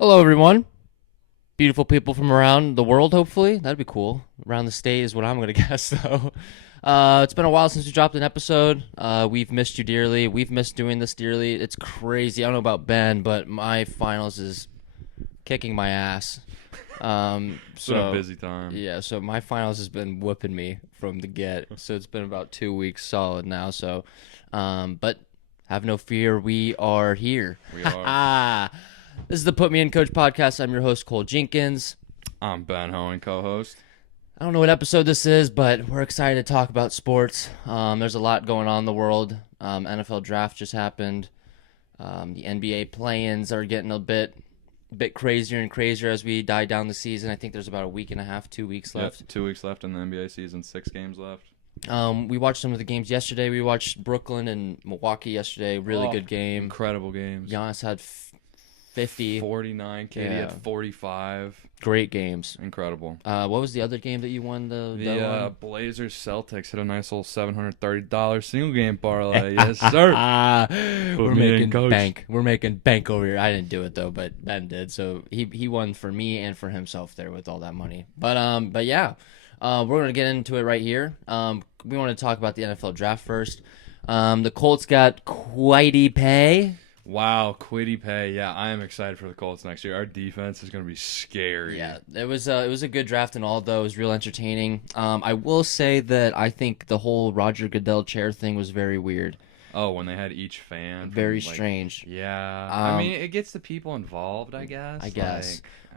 Hello, everyone. Beautiful people from around the world, hopefully. That'd be cool. Around the state is what I'm going to guess, though. It's been a while since we dropped an episode. We've missed you dearly. We've missed doing this dearly. It's crazy. I don't know about Ben, but my finals is kicking my ass. It's been a busy time. Yeah, so my finals has been whooping me from the get. So it's been about 2 weeks solid now. But have no fear. We are here. We are. This is the Put Me In Coach podcast. I'm your host, Cole Jenkins. I'm Ben Hohen, co-host. I don't know what episode this is, but we're excited to talk about sports. There's a lot going on in the world. NFL draft just happened. The NBA play-ins are getting a bit crazier and crazier as we die down the season. I think there's about a week and a half, 2 weeks left. Yep, 2 weeks left in the NBA season, 6 games left. We watched some of the games yesterday. We watched Brooklyn and Milwaukee yesterday. Really good game. Incredible games. Giannis had 50. 49, KD had 45. Great games. Incredible. What was the other game that you won? The Blazers Celtics hit a nice little $730 single game parlay. Yes, sir. We're making bank. We're making bank over here. I didn't do it though, but Ben did. So he won for me and for himself there with all that money. But yeah, we're gonna get into it right here. We want to talk about the NFL draft first. The Colts got Quiddy Pay. Wow, Quiddy Pay. Yeah, I am excited for the Colts next year. Our defense is going to be scary. Yeah, it was a good draft and all, though. It was real entertaining. I will say that I think the whole Roger Goodell chair thing was very weird. Oh, when they had each fan. Very strange. Yeah. I mean, it gets the people involved, I guess.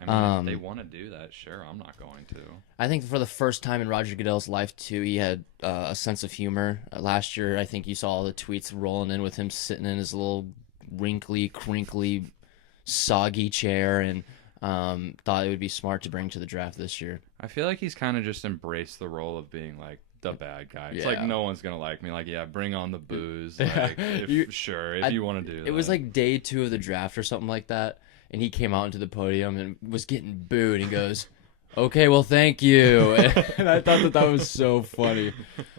If they want to do that, sure, I'm not going to. I think for the first time in Roger Goodell's life, too, he had a sense of humor. Last year, I think you saw all the tweets rolling in with him sitting in his little wrinkly, crinkly, soggy chair, and thought it would be smart to bring to the draft this year. I feel like he's kind of just embraced the role of being like the bad guy. It's like no one's gonna like me. Like, yeah, bring on the booze. Like, if you want to do that. It was like day 2 of the draft or something like that, and he came out into the podium and was getting booed. And he goes, "Okay, well, thank you." And I thought that was so funny.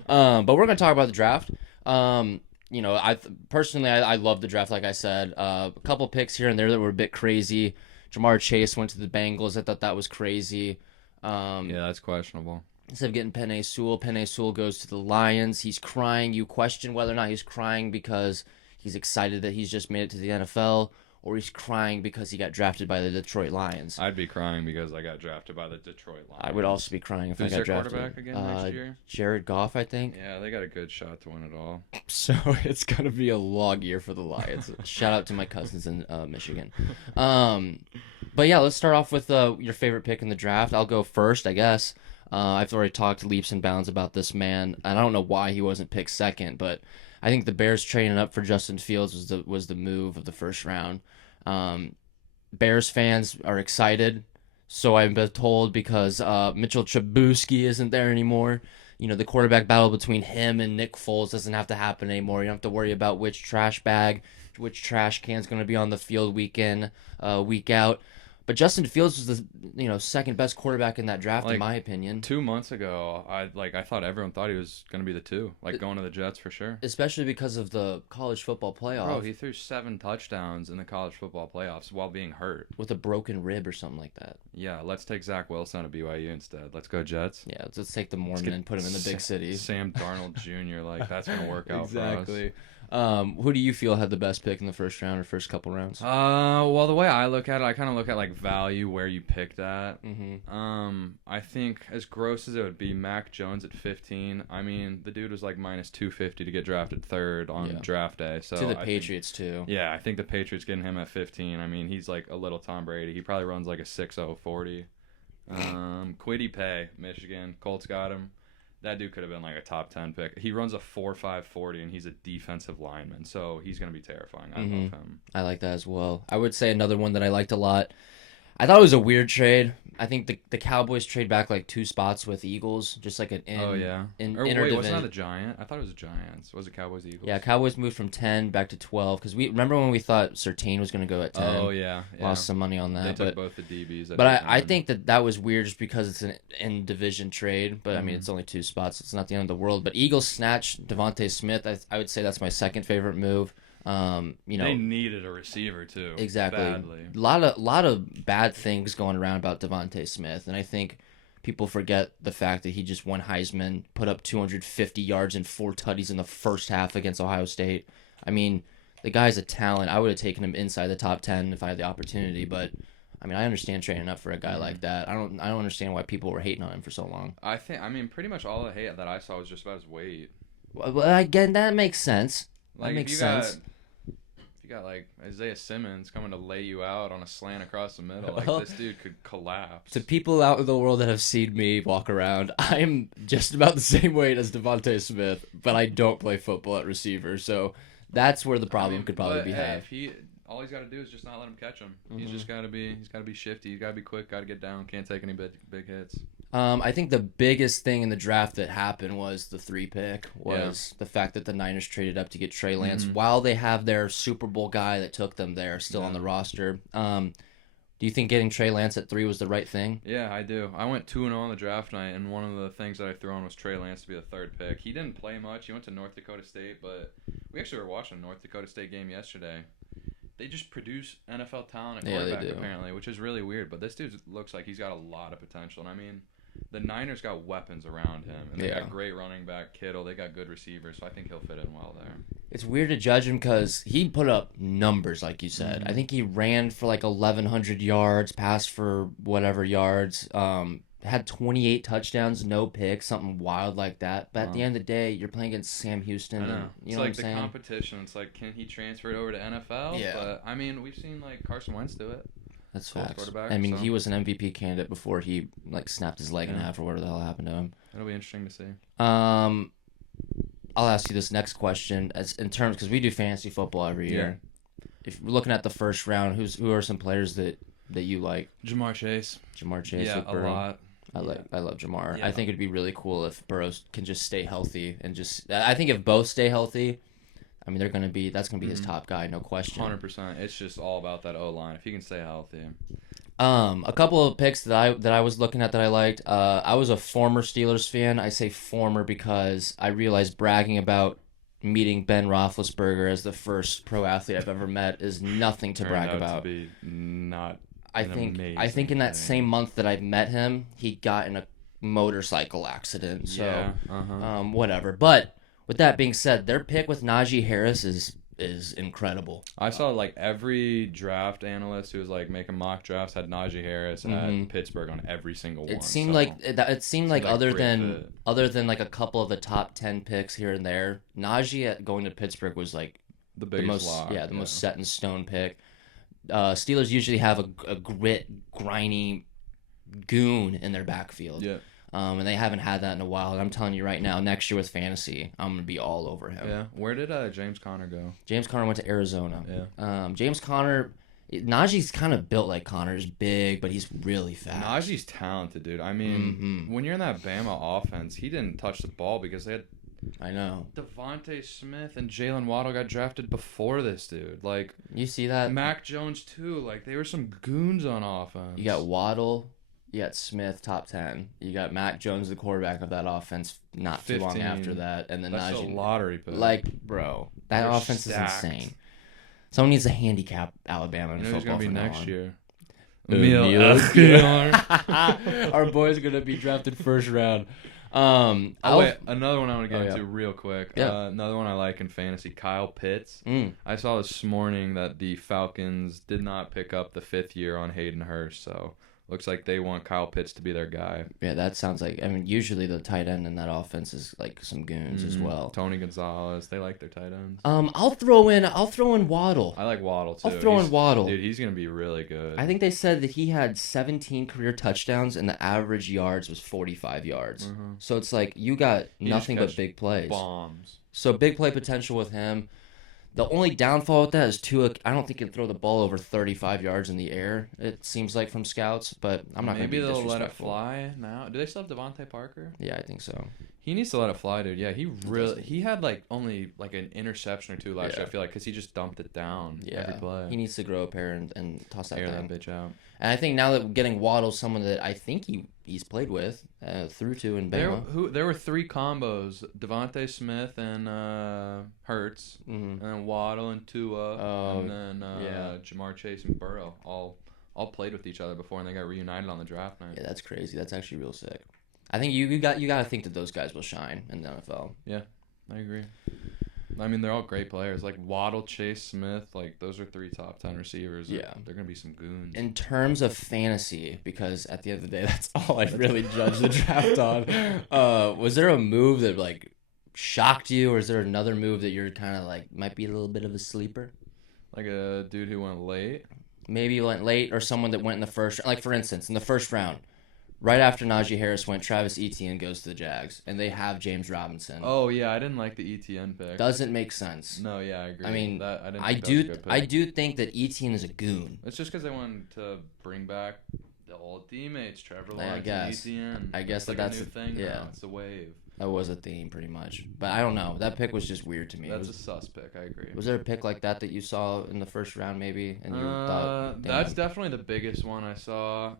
But we're gonna talk about the draft. You know, I love the draft, like I said. A couple picks here and there that were a bit crazy. Jamar Chase went to the Bengals. I thought that was crazy. Yeah, that's questionable. Instead of getting Penei Sewell goes to the Lions. He's crying. You question whether or not he's crying because he's excited that he's just made it to the NFL, or he's crying because he got drafted by the Detroit Lions. I'd be crying because I got drafted by the Detroit Lions. I would also be crying if I got drafted. Who's their quarterback again next year? Jared Goff, I think. Yeah, they got a good shot to win it all. So it's going to be a log year for the Lions. Shout out to my cousins in Michigan. But yeah, let's start off with your favorite pick in the draft. I'll go first, I guess. I've already talked leaps and bounds about this man, and I don't know why he wasn't picked second, but I think the Bears trading up for Justin Fields was the move of the first round. Bears fans are excited, so I've been told, because Mitchell Trubisky isn't there anymore. You know, the quarterback battle between him and Nick Foles doesn't have to happen anymore. You don't have to worry about which trash can is going to be on the field week in, week out. But Justin Fields was the second best quarterback in that draft, in my opinion. 2 months ago, I thought everyone thought he was going to be the 2, going to the Jets for sure. Especially because of the college football playoff. Bro, he threw 7 touchdowns in the college football playoffs while being hurt. With a broken rib or something like that. Yeah, let's take Zach Wilson to BYU instead. Let's go Jets. Yeah, let's take the Mormon and put him in the big city. Sam Darnold Jr., that's going to work out for us. Exactly. Who do you feel had the best pick in the first round or first couple rounds? Well, the way I look at it, I kind of look at value where you picked at. Mm-hmm. I think as gross as it would be, Mac Jones at 15. I mean, the dude was minus 250 to get drafted third on draft day. So to the Patriots too. Yeah, I think the Patriots getting him at 15. I mean, he's like a little Tom Brady. He probably runs a 6.0 40. Quiddy Pay, Michigan. Colts got him. That dude could have been a top 10 pick. He runs a 4.5 40, and he's a defensive lineman, so he's going to be terrifying. I love him. I like that as well. I would say another one that I liked a lot. I thought it was a weird trade. I think the Cowboys trade back 2 spots with Eagles, just an wait, wasn't that the Giant? I thought it was the Giants. Was it Cowboys Eagles? Yeah, Cowboys moved from 10 back to 12 because we remember when we thought Surtain was going to go at 10. Oh yeah. Lost some money on that. They took both the DBs. But I think that was weird just because it's an in division trade. But I mean, it's only 2 spots. It's not the end of the world. But Eagles snatched Devontae Smith. I would say that's my second favorite move. They needed a receiver too. Exactly. Badly. A lot of bad things going around about Devontae Smith, and I think people forget the fact that he just won Heisman, put up 250 yards and 4 tutties in the first half against Ohio State. I mean, the guy's a talent. I would have taken him inside the top 10 if I had the opportunity, but I mean, I understand trading up for a guy like that. I don't understand why people were hating on him for so long. I mean, pretty much all the hate that I saw was just about his weight. Well, again, that makes sense. Like, that makes sense. You got like Isaiah Simmons coming to lay you out on a slant across the middle. Like, this dude could collapse. To people out in the world that have seen me walk around, I'm just about the same weight as Devontae Smith, but I don't play football at receiver, so that's where the problem could probably be had. All he's got to do is just not let him catch him. He's just got to be shifty. He's got to be quick. Got to get down. Can't take any big hits. I think the biggest thing in the draft that happened was the 3 pick was the fact that the Niners traded up to get Trey Lance while they have their Super Bowl guy that took them there still on the roster. Do you think getting Trey Lance at 3 was the right thing? Yeah, I do. I went 2-0 on the draft night, and one of the things that I threw on was Trey Lance to be the 3rd pick. He didn't play much. He went to North Dakota State, but we actually were watching a North Dakota State game yesterday. They just produce NFL talent at quarterback, apparently, which is really weird. But this dude looks like he's got a lot of potential. And I mean, the Niners got weapons around him. And they got great running back, Kittle. They got good receivers. So I think he'll fit in well there. It's weird to judge him because he put up numbers, like you said. I think he ran for like 1,100 yards, passed for whatever yards. Had 28 touchdowns, no picks, something wild like that. But at the end of the day, you're playing against Sam Houston. I know. And, it's know like what I'm the saying? competition. It's like, can he transfer it over to NFL? Yeah. But, I mean, we've seen, like, Carson Wentz do it. That's facts. I mean, he was an MVP candidate before he, like, snapped his leg in half or whatever the hell happened to him. It'll be interesting to see. I'll ask you this next question as in terms, because we do fantasy football every year. If we're looking at the first round, who are some players that you like? Jamar Chase. Yeah, a lot. I love Jamar. Yeah. I think it'd be really cool if Burrows can just stay healthy and just. I think if both stay healthy, I mean that's gonna be his top guy, no question. 100%. It's just all about that O-line. If he can stay healthy. A couple of picks that I was looking at that I liked. I was a former Steelers fan. I say former because I realized bragging about meeting Ben Roethlisberger as the first pro athlete I've ever met is nothing to brag about. To be not. I think in that same month that I met him, he got in a motorcycle accident. So, whatever. But with that being said, their pick with Najee Harris is incredible. I saw like every draft analyst who was like making mock drafts had Najee Harris at Pittsburgh on every single one. It seemed like other than like a couple of the top 10 picks here and there, Najee going to Pittsburgh was like the biggest lock. The most set in stone pick. Steelers usually have a grimy goon in their backfield. Yeah. And they haven't had that in a while. And I'm telling you right now, next year with fantasy, I'm going to be all over him. Yeah. Where did James Conner go? James Conner went to Arizona. Yeah. James Conner, Najee's kind of built like Conner. He's big, but he's really fast. Najee's talented, dude. I mean, when you're in that Bama offense, he didn't touch the ball because they had I know. Devontae Smith and Jalen Waddle got drafted before this dude. Like, you see that? Mac Jones too. Like, they were some goons on offense. You got Waddle. You got Smith top 10. You got Mac Jones, the quarterback of that offense, not 15. Too long after that, and then that's Najee. A lottery pick. Like, bro, that They're offense stacked. is insane. Someone needs to handicap Alabama in football. Who's gonna be from next on. year? Our boy's gonna be drafted first round. Wait, another one I want to get into real quick. Yeah. Another one I like in fantasy, Kyle Pitts. I saw this morning that the Falcons did not pick up the 5th year on Hayden Hurst, so looks like they want Kyle Pitts to be their guy. Yeah, that sounds like. I mean, usually the tight end in that offense is like some goons as well. Tony Gonzalez, they like their tight ends. I'll throw in Waddle. I like Waddle too. I'll throw in Waddle. Dude, he's gonna be really good. I think they said that he had 17 career touchdowns and the average yards was 45 yards. So it's like you got nothing but big plays. Bombs. So big play potential with him. The only downfall with that is Tua. I don't think he can throw the ball over 35 yards in the air. It seems like from scouts, but I'm not going to be disrespectful. Maybe they'll let it fly now. Do they still have Devontae Parker? Yeah, I think so. He needs to let it fly, dude. Yeah, he had like only like an interception or two last year. I feel like because he just dumped it down every play. He needs to grow a pair and toss that Air thing. that bitch out. And I think now that getting Waddle, someone that I think he's played with through to in There, Bama. there were 3 combos: Devontae Smith and Hurts, and then Waddle and Tua, and then Jamar Chase and Burrow all played with each other before, and they got reunited on the draft night. Yeah, that's crazy. That's actually real sick. I think you got to think that those guys will shine in the NFL. Yeah, I agree. I mean, they're all great players. Like Waddle, Chase, Smith, like those are 3 top 10 receivers. Yeah, they're gonna be some goons. In terms of fantasy, because at the end of the day, that's all I really judge the draft on. Was there a move that like shocked you, or is there another move that you're kind of like might be a little bit of a sleeper? Like a dude who went late. Maybe went late, or someone that went in the first. Like for instance, in the first round, right after Najee Harris went, Travis Etienne goes to the Jags, and they have James Robinson. Oh yeah, I didn't like the Etienne pick. Doesn't make sense. No, yeah, I agree. I mean, I do think that Etienne is a goon. It's just because they wanted to bring back the old teammates, Trevor Lawrence I guess. and Etienne. I guess like that's a new thing. yeah. Now. It's a wave. That was a theme, pretty much. But I don't know. That pick was just weird to me. That's a sus pick. I agree. Was there a pick like that you saw in the first round, maybe, and you thought? Damn. That's definitely the biggest one I saw.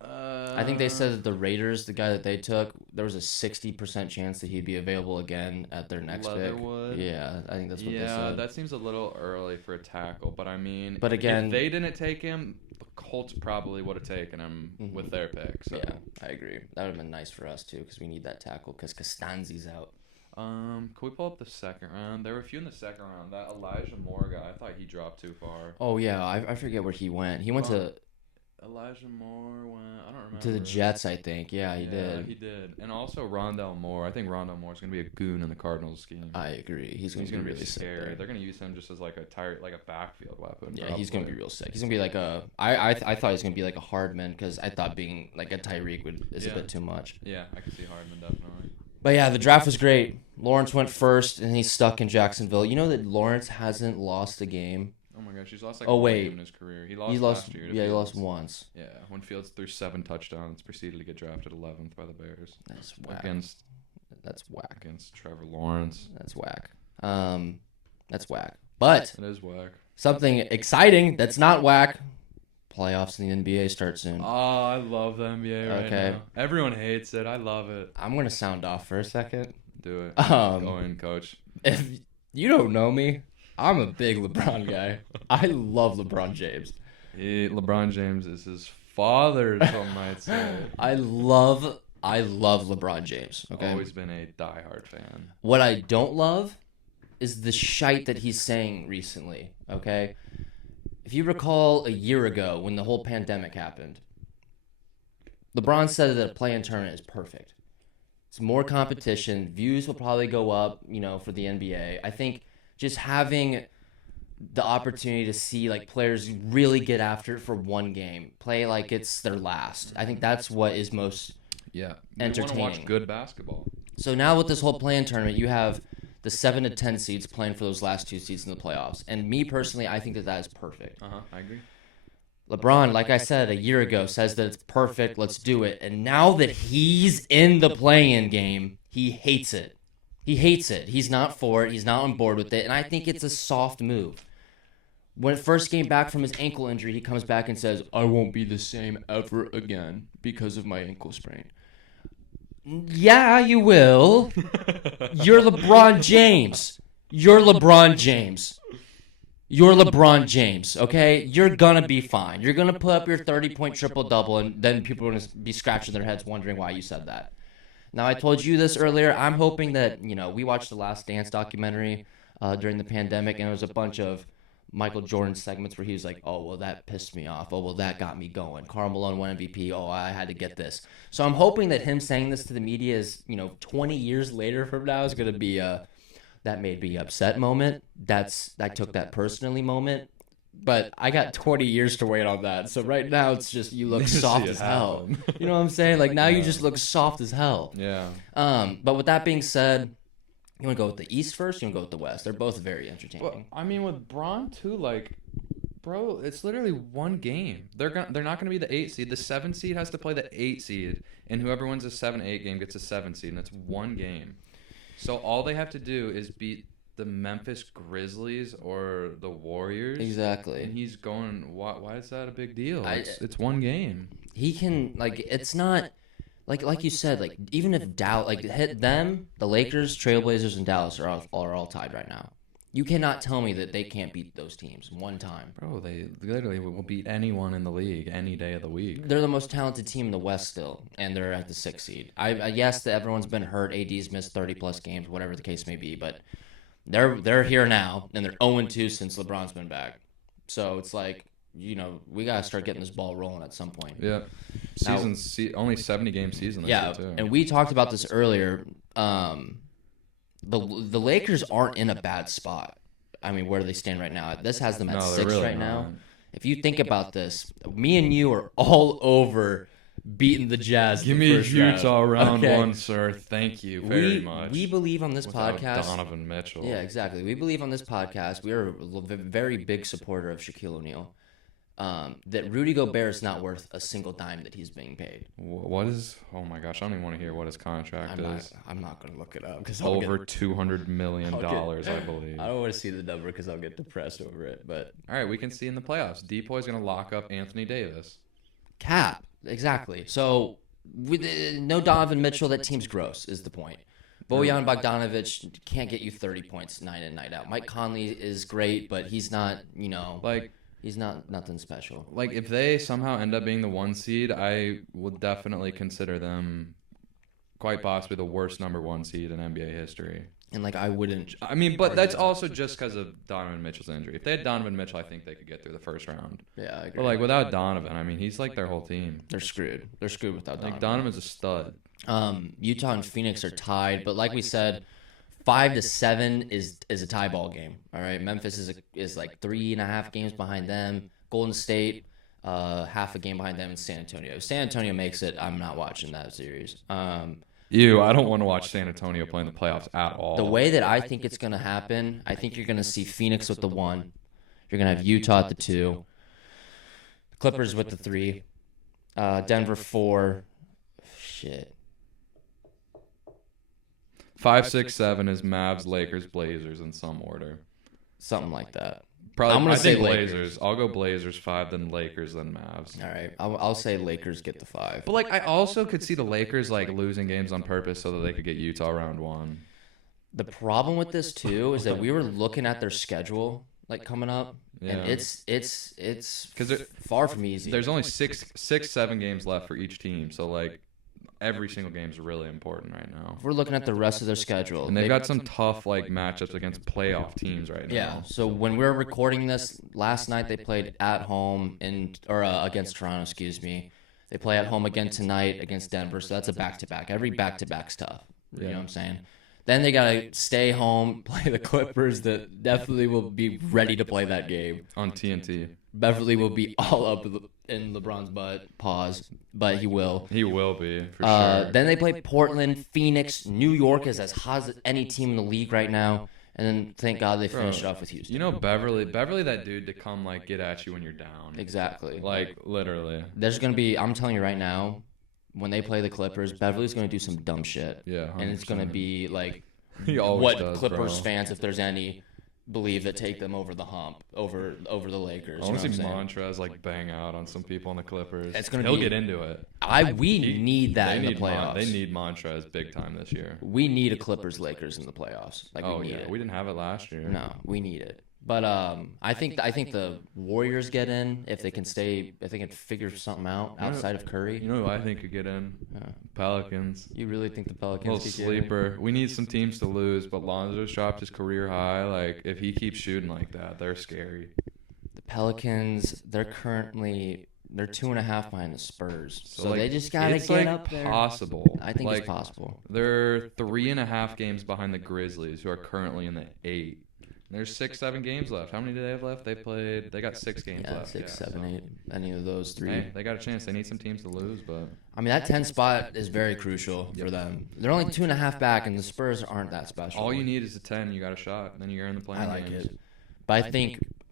I think they said that the Raiders, the guy that they took, there was a 60% chance that he'd be available again at their next Leatherwood. pick. Yeah, I think that's what they said. Yeah, that seems a little early for a tackle, but I mean, but again, if they didn't take him, the Colts probably would have taken him with their pick. So. Yeah, I agree. That would have been nice for us too, because we need that tackle. Because Costanzi's out. Can we pull up the second round? There were a few in the second round. That Elijah Moore guy, I thought he dropped too far. Oh yeah, I forget where he went. He went to. Elijah Moore went. I don't remember. To the Jets, I think. Yeah, he did. Yeah, he did. And also Rondell Moore. I think Rondell Moore's gonna be a goon in the Cardinals scheme. I agree. He's gonna be really scary. sick. They're gonna use him just as like a backfield weapon. Yeah, probably. He's gonna be real sick. He's gonna be like a. I thought he was gonna be like a Hardman, because I thought being like a Tyreek is a bit too much. Yeah, I can see Hardman definitely. But yeah, the draft was great. Lawrence went first, and he's stuck in Jacksonville. You know that Lawrence hasn't lost a game. Oh my gosh, he's lost like one game in his career. He lost last year. Yeah, he lost once. Yeah, when Fields threw 7 touchdowns, proceeded to get drafted 11th by the Bears. That's whack. That's whack. Against Trevor Lawrence. That's whack. That's whack. But it is whack. Something exciting that's not whack. Playoffs in the NBA start soon. Oh, I love the NBA right now. Everyone hates it. I love it. I'm gonna sound off for a second. Do it. Go in, coach. If you don't know me, I'm a big LeBron guy. I love LeBron James. LeBron James is his father, some might say. I love LeBron James. Okay? Always been a diehard fan. What I don't love is the shite that he's saying recently. Okay, if you recall a year ago when the whole pandemic happened, LeBron said that a play-in tournament is perfect. It's more competition. Views will probably go up, for the NBA. I think just having the opportunity to see like players really get after it for one game, play like it's their last. I think that's what is most entertaining. Want to watch good basketball. So now with this whole play-in tournament, you have the 7 to 10 seeds playing for those last 2 seeds in the playoffs. And me personally, I think that is perfect. I agree. LeBron, like I said a year ago, says that it's perfect. Let's do it. And now that he's in the play-in game, he hates it. He hates it. He's not for it. He's not on board with it. And I think it's a soft move. When it first came back from his ankle injury, he comes back and says, I won't be the same ever again because of my ankle sprain. Yeah, you will. You're LeBron James. You're LeBron James. You're LeBron James, okay? You're going to be fine. You're going to put up your 30-point triple-double, and then people are going to be scratching their heads wondering why you said that. Now, I told you this earlier. I'm hoping that, we watched the Last Dance documentary during the pandemic, and there was a bunch of Michael Jordan segments where he was like, oh, well, that pissed me off. Oh, well, that got me going. Karl Malone won MVP. Oh, I had to get this. So I'm hoping that him saying this to the media is, 20 years later from now is going to be that made me upset moment. I took that personally moment. But I got 20 years to wait on that. So right now it's just you look soft as hell. You know what I'm saying? Like now you just look soft as hell. Yeah. But with that being said, you want to go with the East first? Or you want to go with the West? They're both very entertaining. Well, I mean, with Braun too, bro, it's literally one game. They're not gonna be the 8 seed. The 7 seed has to play the 8 seed, and whoever wins a 7-8 game gets a 7 seed, and it's one game. So all they have to do is beat the Memphis Grizzlies or the Warriors. Exactly. And he's going. Why is that a big deal? It's one game. He can it's not. like you said, like even if Dallas like hit them, the Lakers, Trailblazers, and Dallas are all tied right now. You cannot tell me that they can't beat those teams one time. Bro, they literally will beat anyone in the league any day of the week. They're the most talented team in the West still, and they're at the 6th seed. I yes, that everyone's been hurt. AD's missed 30+ games, whatever the case may be, but they're here now, and they're 0-2 since LeBron's been back. So it's like, we gotta start getting this ball rolling at some point. Yeah, only 70-game season. This Yeah, year too. and we talked about this earlier. The Lakers aren't in a bad spot. I mean, where do they stand right now? This has them at 6 really right not. now. If you think about this, me and you are all over beating the Jazz. Give me Utah round 1, sir. Thank you very much. We believe on this Without podcast. Donovan Mitchell. Yeah, exactly. We believe on this podcast. We are a very big supporter of Shaquille O'Neal. That Rudy Gobert is not worth a single dime that he's being paid. What is? Oh my gosh, I don't even want to hear what his contract is. I'm not going to look it up because Over $200 million, I believe. I don't want to see the number because I'll get depressed over it. But all right, we can see in the playoffs. Depoy's going to lock up Anthony Davis. Cap, exactly. So with no Donovan Mitchell, that team's gross. Is the point. Bojan Bogdanovic can't get you 30 points night in, night out. Mike Conley is great, but he's not. He's not nothing special. Like, if they somehow end up being the 1 seed, I would definitely consider them quite possibly the worst number 1 seed in NBA history. And, I wouldn't... I mean, but that's also just because of Donovan Mitchell's injury. If they had Donovan Mitchell, I think they could get through the first round. Yeah, I agree. But, without Donovan, I mean, he's, their whole team. They're screwed. They're screwed without Donovan. Donovan's a stud. Utah and Phoenix are tied, but like we said... 5-7 is a tie ball game. All right, Memphis is 3.5 games behind them. Golden State, half a game behind them, and San Antonio. If San Antonio makes it, I'm not watching that series. I don't want to watch San Antonio play in the playoffs at all. The way that I think it's going to happen, I think you're going to see Phoenix with the 1. You're going to have Utah at the 2. Clippers with the 3. Denver 4. Shit. 5, 6, 7 is Mavs, Lakers, Blazers in some order. Something like that. Probably. I'm gonna say Blazers. I'll go Blazers 5, then Lakers, then Mavs. All right, I'll say Lakers get the 5. But I also could see the Lakers losing games on purpose so that they could get Utah round 1. The problem with this too is that we were looking at their schedule coming up, and it's far from easy. There's only 7 games left for each team, so every single game is really important right now. If we're looking at the rest of their schedule, and they've got some tough matchups against playoff teams right now. Yeah. So when we're recording this, last night they played at home against Toronto. Excuse me. They play at home again tonight against Denver. So that's a back-to-back. Every back-to-back's tough. You know what I'm saying? Then they gotta stay home, play the Clippers. That definitely will be ready to play that game on TNT. Beverly will be all up in LeBron's butt. Pause, but he will. He will be for sure. Then they play Portland, Phoenix, New York is as hot as any team in the league right now. And then thank God they finished it off with Houston. Beverly, that dude to come get at you when you're down. Exactly. Literally. There's gonna be. I'm telling you right now. When they play the Clippers, Beverly's going to do some dumb shit. Yeah, 100%. And it's going to be he always does, Clippers fans, if there's any, believe that take them over the hump, over the Lakers. I want to see Montrez bang out on some people in the Clippers. He'll get into it. We need that in the playoffs. They need Montrez big time this year. We need a Clippers-Lakers in the playoffs. We need it. We didn't have it last year. No, we need it. But I think the Warriors get in if they can figure something out outside of Curry. You know who I think could get in? Pelicans. You really think the Pelicans? A little sleeper. We need some teams to lose, but Lonzo's dropped his career high. If he keeps shooting like that, they're scary. The Pelicans, they're 2.5 behind the Spurs, so they just gotta get up there. Possible. I think it's possible. They're 3.5 games behind the Grizzlies, who are currently in the 8. There's 6-7 games left. How many do they have left? They got 6 games left. 6, 7, 8. Any of those 3. Hey, they got a chance. They need some teams to lose, but I mean that 10 spot is very crucial for them. They're only 2.5 back, and the Spurs aren't that special. All you need is a 10. You got a shot. Then you're in the playing games. I like it, but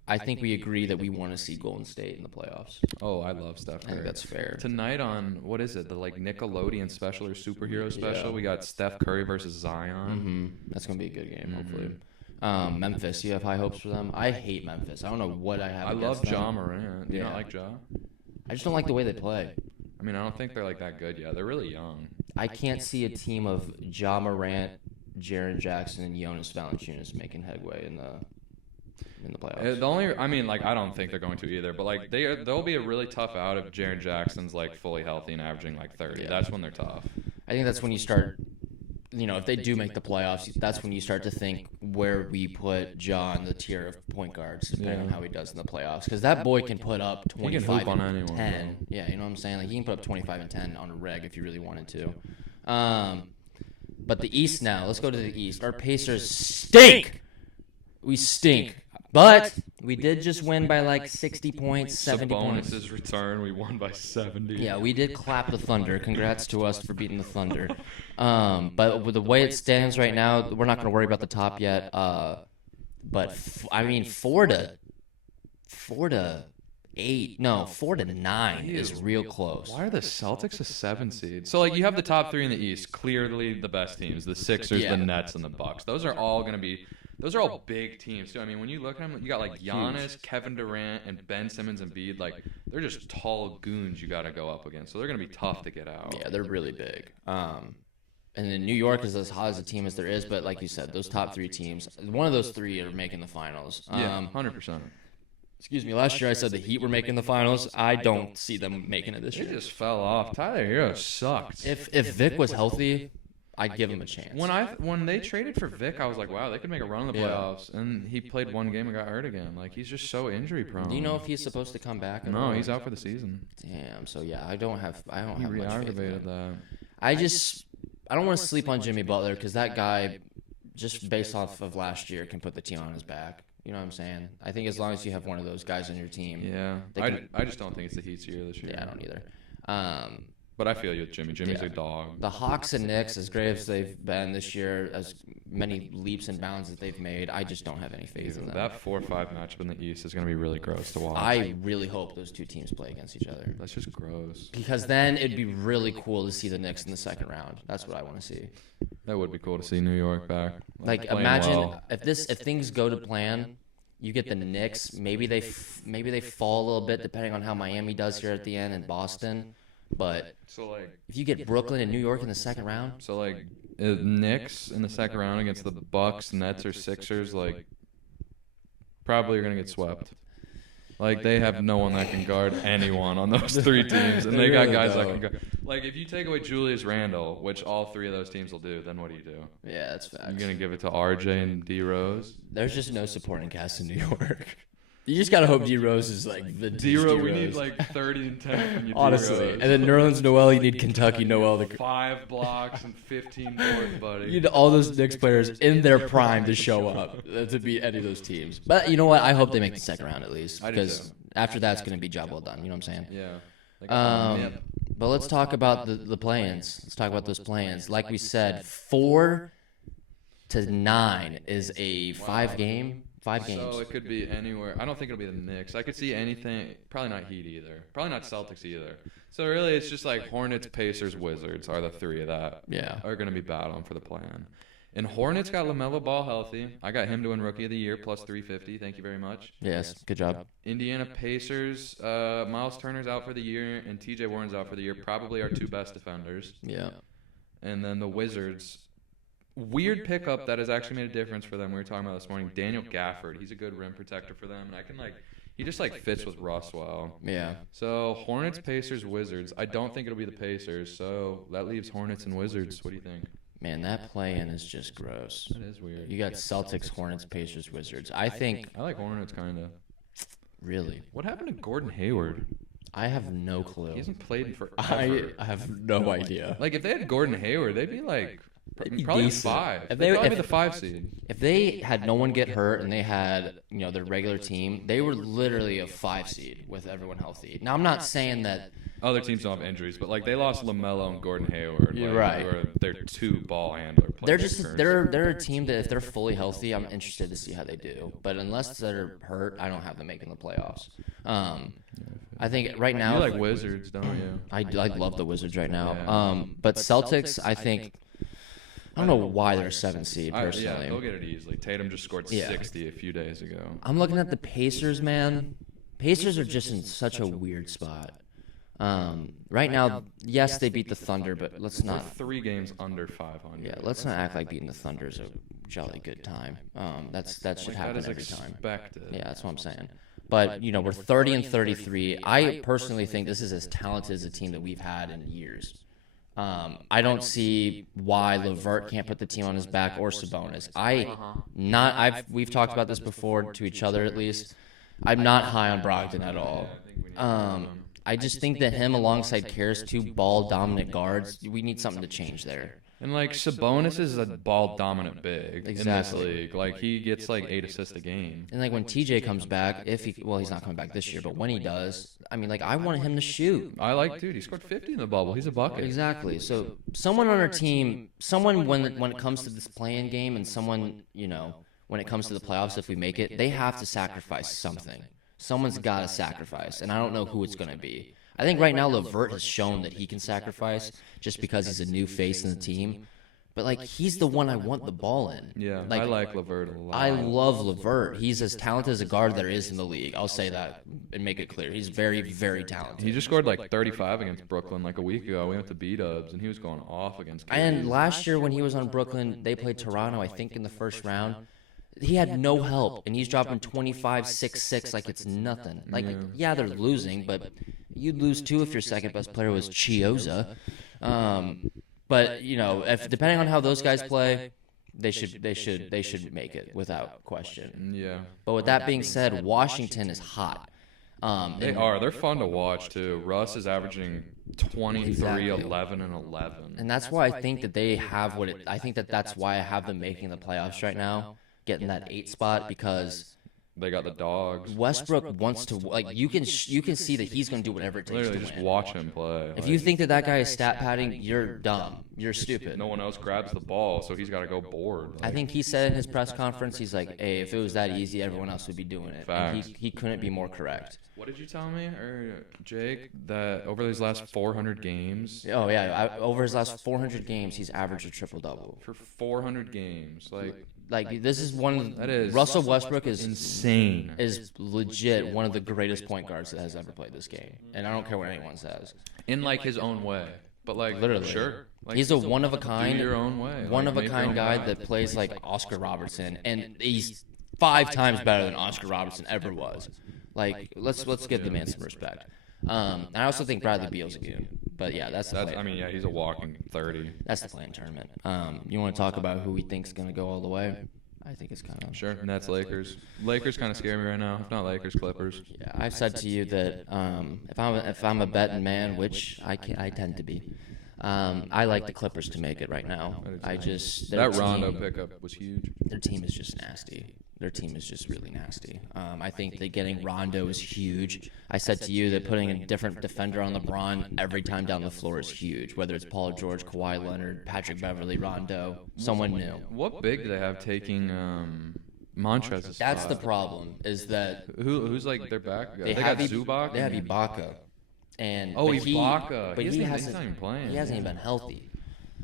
I think we agree that we want to see Golden State in the playoffs. Oh, I love Steph Curry. I think that's fair. Tonight on, what is it, the Nickelodeon special or superhero special, we got Steph Curry versus Zion. That's going to be a good game, hopefully. Memphis, you have high hopes for them? I hate Memphis. I don't know what I have against them. I love Ja Morant. Do you not like Ja? I just don't like the way they play. I I mean, I don't think they're like that good yet. They're really young. I can't see a team of Ja Morant, Jaren Jackson, and Jonas Valanciunas making headway in the playoffs. The only, I mean, like I don't think they're going to either. But like they'll be a really tough out if Jaren Jackson's like fully healthy and averaging like 30. Yeah. That's when they're tough. I think that's when you start. If they do make the playoffs, that's when you start to think where we put Ja in the tier of point guards, depending on how he does in the playoffs. Because that boy can put up 25 on and anyone, 10. bro. Yeah, you know what I'm saying? Like he can put up 25 and 10 on a reg if you really wanted to. But the East now. Let's go to the East. Our Pacers stink. We stink. But we did just win by like 60 points, 70 points. Sabonis' return, we won by 70. Yeah, we did clap the Thunder. Congrats to us for beating the Thunder. But with the way it stands right now, we're not going to worry about the top yet. But I mean, 4 to 8, no, 4 to 9 is real close. Why are the Celtics a 7 seed? So like you have the top 3 in the East, clearly the best teams, the Sixers, the Nets, and the Bucks. Those are all going to be. Those are all big teams too. I mean, when you look at them, you got like Giannis, Kevin Durant, and Ben Simmons and Embiid. Like they're just tall goons you got to go up against. So they're gonna be tough to get out. Yeah, they're really big. And then New York is as hot as a team as there is, but like you said, those top 3 teams, one of those 3 are making the finals. Yeah, 100%. Excuse me. Last year I said the Heat were making the finals. I don't see them making it this year. They just fell off. Tyler Hero sucked. If Vic was healthy, I'd give him a chance. When they traded for Vic, I was like, wow, they could make a run in the playoffs. And he played one game and got hurt again. Like he's just so injury prone. Do you know if he's supposed to come back? No, he's out for the season. Damn. So yeah, I don't have much faith in Re-aggravated that. I don't want to sleep on Jimmy Butler because that guy, just based off of last year, can put the team on his back. You know what I'm saying? I think as long as you have one of those guys on your team. Yeah. I just don't think it's the Heat's year this year. Yeah, I don't either. But I feel you with Jimmy. Jimmy's a dog. The Hawks and Knicks, as great as they've been this year, as many leaps and bounds that they've made, I just don't have any faith in them. That 4-5 matchup in the East is going to be really gross to watch. I really hope those two teams play against each other. That's just gross. Because then it'd be really cool to see the Knicks in the second round. That's what I want to see. That would be cool to see New York back. Like imagine if things go to plan, you get the Knicks. Maybe they fall a little bit depending on how Miami does here at the end and Boston. But if you get Brooklyn and New York in the second round, so like Knicks in the second round against the Bucks, Nets, or Sixers, like probably are gonna get swept. Like they have no one that can guard anyone on those 3 teams, and they got guys that can guard. Like if you take away Julius Randle, which all 3 of those teams will do, then what do you do? Yeah, that's facts. You're gonna give it to RJ and D Rose. There's just no supporting cast in New York. You just gotta hope D Rose is like the D Rose. We need like 30 and 10 from you. Honestly, and then Nerlens Noel, you need Kentucky Noel to 5 blocks and 15 boards, buddy. You need all those Knicks players in their prime to show up to beat any of those teams. But you know what? I hope they make the second round at least, because after that's gonna be job well done. You know what I'm saying? Yeah. But let's talk about the play-ins. Let's talk about those play-ins. Like we said, 4 to 9 is a 5 games. So it could be anywhere. I don't think it'll be the Knicks. I could see anything. Probably not Heat either. Probably not Celtics either. So really, it's just like Hornets, Pacers, Wizards are the 3 of that. Yeah. Are going to be battling for the plan. And Hornets got LaMelo Ball healthy. I got him to win Rookie of the Year plus 350. Thank you very much. Yes, good job. Indiana Pacers, Miles Turner's out for the year, and TJ Warren's out for the year. Probably our 2 best defenders. Yeah. And then the Wizards. Weird pickup that has actually made a difference for them. We were talking about this morning. Daniel Gafford. He's a good rim protector for them, and he just fits with Russ well. Yeah. So Hornets, Pacers, Wizards. I don't think it'll be the Pacers. So that leaves Hornets and Wizards. What do you think? Man, that play-in is just gross. That is weird. You got Celtics, Hornets, Pacers, Wizards. I like Hornets kind of. Really? What happened to Gordon Hayward? I have no clue. He hasn't played in forever. I have no idea. Like if they had Gordon Hayward, they'd be like. Probably decent. 5. If They'd probably be the 5 seed. If they had no one get hurt and they had, their regular team, they were literally a 5 seed with everyone healthy. Now I'm not saying that other teams don't have injuries, but like they lost LaMelo and Gordon Hayward. You're right. They're 2 ball handler players. They're a team that if they're fully healthy, I'm interested to see how they do. But unless they're hurt, I don't have them making the playoffs. I think right now you like Wizards, don't you? I love the Wizards right now. But Celtics, I think. I don't know why they're a 7 seed, personally. Yeah, they'll get it easily. Tatum just scored 60 a few days ago. I'm looking at the Pacers, man. Pacers are just in such a weird spot. Right now, yes, they beat the Thunder, but let's We're not. 3 games under 500. Yeah, let's not act like beating the Thunder is a jolly good time. That should Like, happen that is every time. expected. Yeah, that's what I'm saying. But we're 30 and 33. I personally think this is as talented as a team that we've had in years. I don't see why LeVert can't put the team on his back or Sabonis. We've talked about this before to each other at least. I'm not high on Brogdon at all. I just think that him alongside Karis, two ball dominant guards, we need something to change there. And like Sabonis is a ball dominant big in this Exactly. league. Like he gets like 8 assists a game. And like when TJ comes back, he's not coming back this year, but when he does, I mean, like I want him to shoot. I like, dude, he scored 50 in the bubble. He's a bucket. Exactly. So someone on our team, someone when it comes to this play-in game, and someone when it comes to the playoffs, if we make it, they have to sacrifice something. Someone's got to sacrifice, and I don't know who it's going to be. I think right now LeVert has shown that he can sacrifice just because he's a new face in the team. But like he's the one I want the ball in. Yeah, I like LeVert a lot. I love LeVert. He's as talented as a guard there is in the league. I'll say that and make it clear. He's very, very talented. He just scored like 35 against Brooklyn like a week ago. We went to B-dubs, and he was going off against KD. And last year when he was on Brooklyn, they played Toronto, I think, in the first round. He had no help, and he's dropping 25, 6, 6 like it's nothing. Like, yeah, they're losing, but you'd lose too if your second best player was Chioza. But if depending on how those guys play, they should make it without question. Yeah. But with that being said, Washington is hot. They are. They're fun to watch too. Russ is averaging 23, Exactly. 11, and 11. And that's why I think that they have I think that's why I have them making the playoffs right now, getting that 8 spot, because They got the dogs. Westbrook wants to, like, you can see that he's going to do whatever it takes Literally to just win. watch him play. If you think that guy is stat padding, you're dumb. You're stupid. No one else grabs the ball, so he's got to go board. I think he said in his press conference, he's like, hey, if it was that easy, everyone else would be doing it. And he couldn't be more correct. What did you tell me, Jake, that over these last 400 games? Oh, yeah. Over his last 400 games, he's averaged a triple-double. For 400 games. Like, this is one. That is Russell Westbrook is insane. Is legit one of the greatest point guards that has ever played this game. And I don't care what anyone says. In, like, his own way. But, like, Literally. sure. Like, He's a one-of-a-kind, do your own way. one-of-a-kind guy that plays like Oscar Robertson, and he's 5 times better than Oscar Robertson ever was. Like, let's give the man some respect. And I also think Bradley Beal's a goon. But yeah, that's I mean, yeah, he's a walking 30. That's the play-in tournament. You want to talk about who we think's going to go all the way? I think it's kind of Sure, Nets, Lakers. Lakers kind of scare me right now. If not Lakers, Clippers. Yeah, I've said to you that if I'm a betting man, which I tend to be, I like the Clippers to make it right now. That Rondo pickup was huge. Their team is just nasty. Their team is just really nasty. I think that getting Rondo is huge. I said to you that putting a different defender on LeBron every time down the floor is huge, whether it's Paul George, Kawhi Leonard, Patrick Beverly, Rondo, someone new. What big do they have taking Montrez's That's spot? the problem, is that Who's like their back guy? they got have Zubac. They have Ibaka. And Oh, but Ibaka. But He's he not hasn't even playing. He hasn't even been healthy.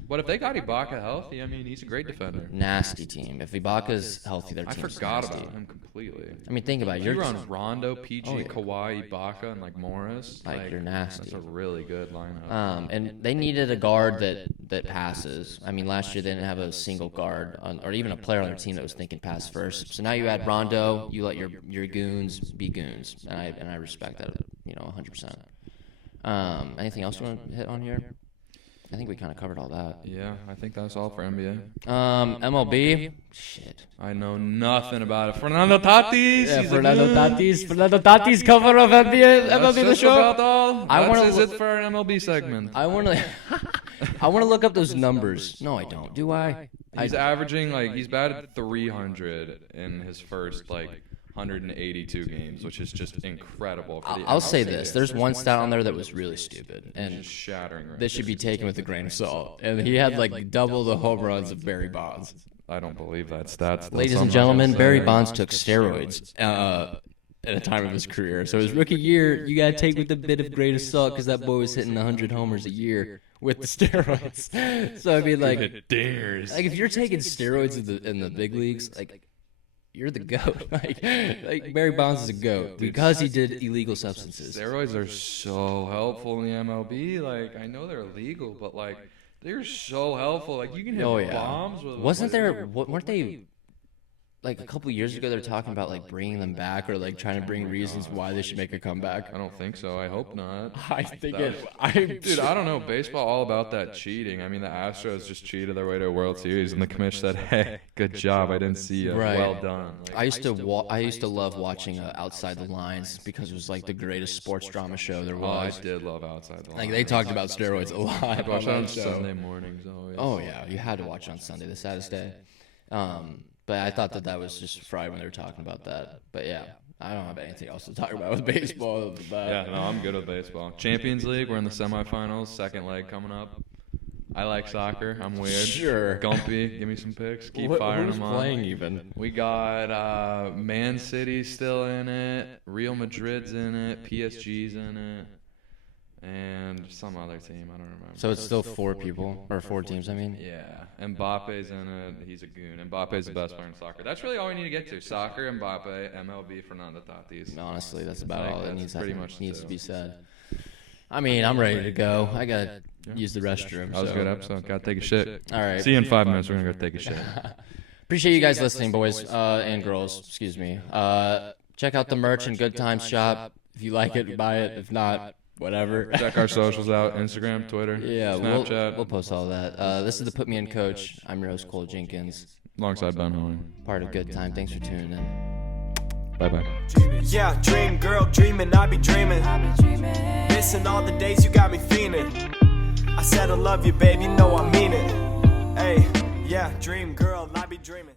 But if they got Ibaka healthy, I mean, he's a great defender. Nasty team. If Ibaka's healthy, their I team's forgot nasty. about him completely. I mean, think about it. You You're run Rondo, PG, Oh, yeah. Kawhi, Ibaka, and like Morris. Like, you're nasty. That's a really good lineup. And they needed a guard that passes. I mean, last year they didn't have a single guard or even a player on their team that was thinking pass first. So now you add Rondo, you let your goons be goons, and I respect that, 100%. Anything else you want to hit on here? I think we kind of covered all that. Yeah, I think that's all for NBA. MLB. Shit. I know nothing about it. Fernando Tatis. Yeah, he's Fernando a dude. Tatis. Fernando Tatis cover of MLB That's the just show. about all. I wanna That's look- it for our MLB segment. I want to. I want to look up those numbers. No, I don't. Do I? He's averaging he's batted 300 in his first 182 games, which is just incredible. For the I'll say MLB. this: there's one stat on there that was really stupid, and Just shattering. this should be taken with a grain of salt. And he had double the home runs of Barry Bonds. I don't believe that stat. Ladies and gentlemen, Barry Bonds took steroids at a time of his career. So his rookie year, you gotta take with a bit of grain of salt because that boy was hitting 100 homers a year with the steroids. So I mean, it dares. if you're taking steroids in the big leagues, you're the goat. like Barry Bonds is a goat because he did illegal substances. Steroids are so helpful in the MLB. Like, I know they're illegal, but like they're so helpful. Like, you can hit bombs with. Weren't they? Like a couple years ago, they're talking about like bringing them back or like trying to bring reasons why they should make a comeback. I don't think so. I hope not. Dude, I don't know. Baseball all about that cheating. I mean, the Astros just cheated their way to a World Series, and the commission said, "Hey, good job. I didn't see you. Right. Well done." Like, I used to love watching Outside the Lines because it was like the greatest sports drama show there was. I did love Outside the Lines. Like they talked about steroids a lot. I'd watch it on Sunday mornings always. Oh yeah, you had to watch it on Sunday, the saddest day. But I thought that was just fried when they were talking about that. But yeah, I don't have anything else to talk about with baseball. Yeah, no, I'm good with baseball. Champions League, we're in the semifinals, second leg coming up. I like soccer. I'm weird. Sure. Gumpy, give me some picks. Keep firing them on. Who's playing even? We got Man City still in it. Real Madrid's in it. PSG's in it. And some other team, I don't remember. So it's still four people, or four teams, I mean? Yeah. Mbappe's in it. He's a goon. Mbappe's the best player in soccer. That's really all we need to get to. Soccer, Mbappe, MLB, Fernando Tatis. Honestly, that's about all that needs to be said. I mean, I'm ready to go. I got to use the restroom. That was a good episode. Got to take a shit. All right. See you in 5 minutes. We're going to go take a shit. Appreciate you guys listening, boys and girls. Excuse me. Check out the merch in Good Times Shop. If you like it, buy it. If not, whatever. Check our socials out. Instagram, Twitter, Snapchat. We'll post all that. This is the Put Me In Coach. I'm your host, Cole Jenkins. Alongside Ben Horn. Part of Good Time. Thanks for tuning in. Bye-bye. Yeah, dream girl, dreaming, I be dreaming. Missing all the days you got me feeling. I said I love you, babe, you know I mean it. Hey, yeah, dream girl, I be dreaming.